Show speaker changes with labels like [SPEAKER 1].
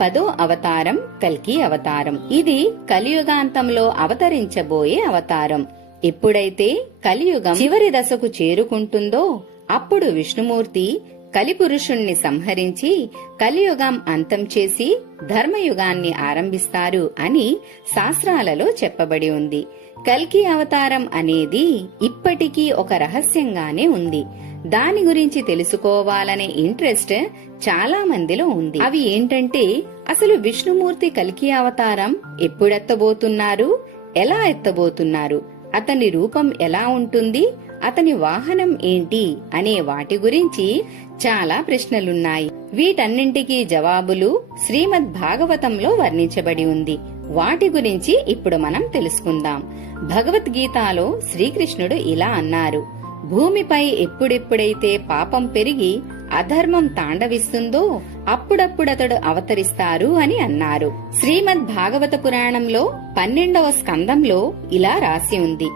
[SPEAKER 1] పదో అవతారం కల్కి అవతారం. ఇది కలియుగాంతంలో అవతరించబోయే అవతారం. ఎప్పుడైతే కలియుగం చివరి దశకు చేరుకుంటుందో అప్పుడు విష్ణుమూర్తి కలిపురుషుణ్ణి సంహరించి కలియుగం అంతం చేసి ధర్మయుగాన్ని ఆరంభిస్తారు అని శాస్త్రాలలో చెప్పబడి ఉంది. కల్కి అవతారం అనేది ఇప్పటికీ ఒక రహస్యంగానే ఉంది. దాని గురించి తెలుసుకోవాలనే ఇంట్రెస్ట్ చాలా మందిలో ఉంది. అవి ఏంటంటే అసలు విష్ణుమూర్తి కలికి అవతారం ఎప్పుడెత్తబోతున్నారు? ఎలా ఎత్తబోతున్నారు? అతని రూపం ఎలా ఉంటుంది? అతని వాహనం ఏంటి? అనే వాటి గురించి చాలా ప్రశ్నలున్నాయి. వీటన్నింటికీ జవాబులు శ్రీమద్ భాగవతంలో వర్ణించబడి ఉంది. వాటి గురించి ఇప్పుడు మనం తెలుసుకుందాం. భగవద్గీతలో శ్రీకృష్ణుడు ఇలా అన్నారు. భూమిపై ఎప్పుడెప్పుడైతే పాపం పెరిగి అధర్మం తాండవిస్తుందో అప్పుడప్పుడతడు అవతరిస్తారు అని అన్నారు. శ్రీమద్ భాగవత పురాణంలో పన్నెండవ స్కందంలో ఇలా రాసి ఉంది.